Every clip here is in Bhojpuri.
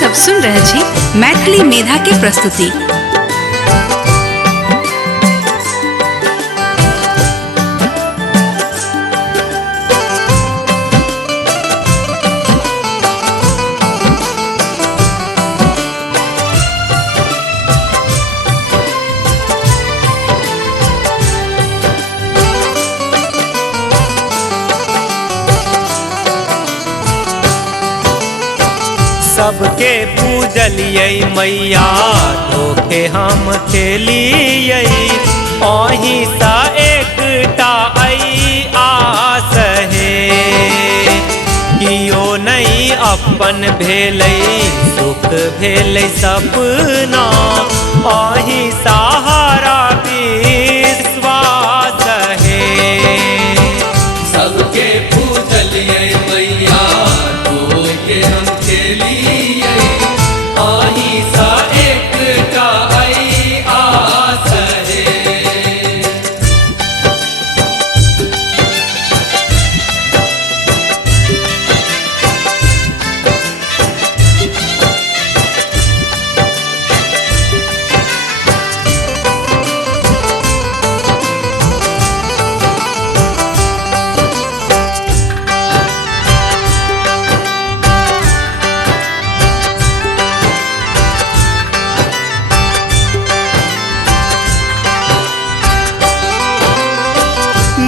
सब सुन रहे छी मैथिली मेधा के प्रस्तुति। सबके पूजलिए मैया धोखे हम खेलिए अही सा एकटा आस है कियो नहीं अपन भेलै सुख भेलै सपना अही सहारा विश्वास है। सबके पूजलिए मैया धोखे हम खेलिए आही सा एकटा आस है।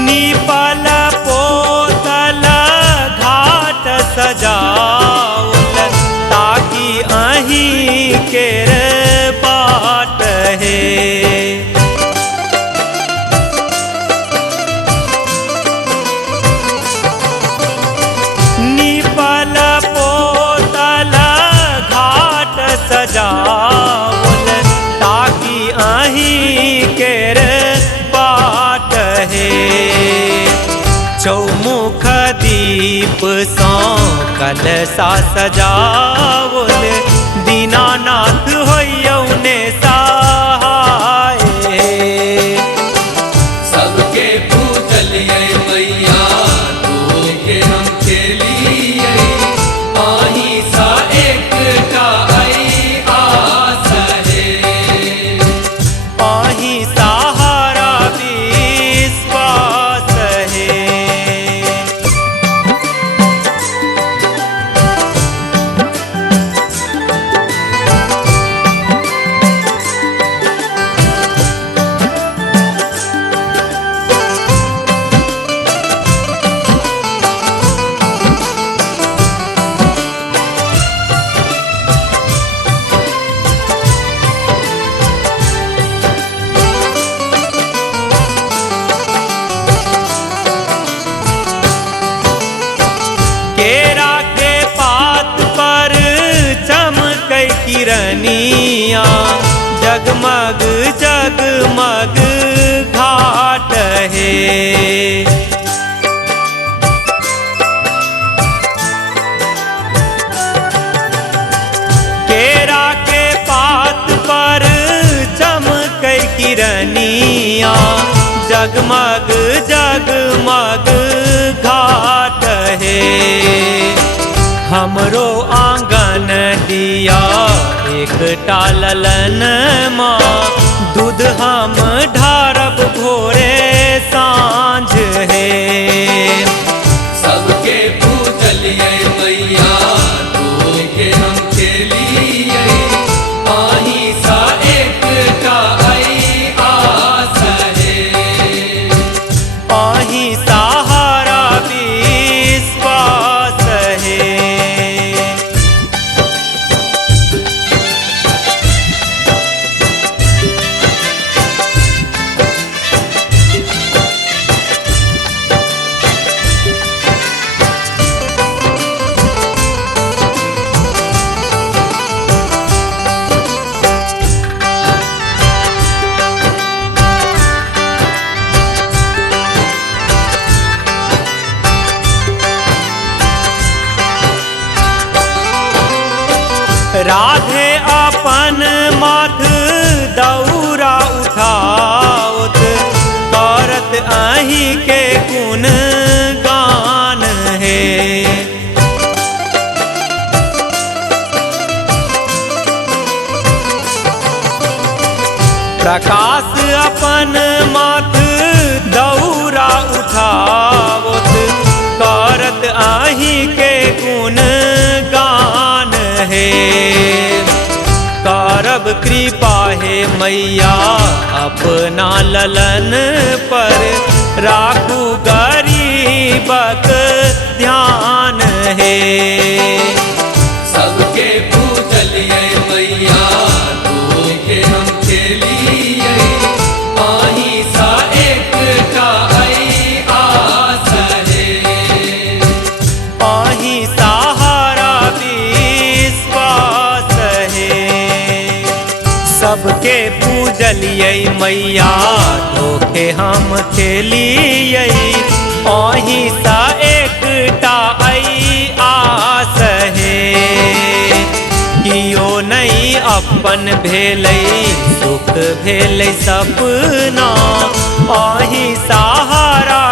निपल पोतल घाट सजाउल ताकि अहीं के बाट है। निपल पोतल घाट सजाउल ताकि अहीं के बाट है। चौमुख दीप सा कलशा सजावल दीनानाथ होयौने सहाय। सबके पूजलिए मैया धोखे हम खेलिए आही सा एकटा आस है। अही सहारा विश्वास है। केरा के पात पर चमकै किरनिया जगमग जगमग घाट है। केरा के पात पर चमकै किरनिया जगमग जगमग घाट है। हमरो आंगन दिया एकटा ललन माँ दूध हम ढारब भोरे साँझ है। सबके पूजलिए मैया धोखे हम खेलिए आही सा एकटा आस है। अही सहारा विश्वास है। राधे अपन माथ दौरा उठाओत करत अहीं के गुण गान है। प्रकाश अपन माथ दौरा उठावत करत आही के गुण गान है। करब कृपा है मैया अपना ललन पर, राखू गरीबक ध्यान है। सबके पूजलिए मैया तोके हम खेलिए, आही सा एकटा आई आस है। आही सहारा विश्वास है। सबके पूजलिए मैया तोके हम खेलिए, आही सा एकटा आई आस है। कियो नहीं अपन भेलै सुख भेलै सपना, आही सहारा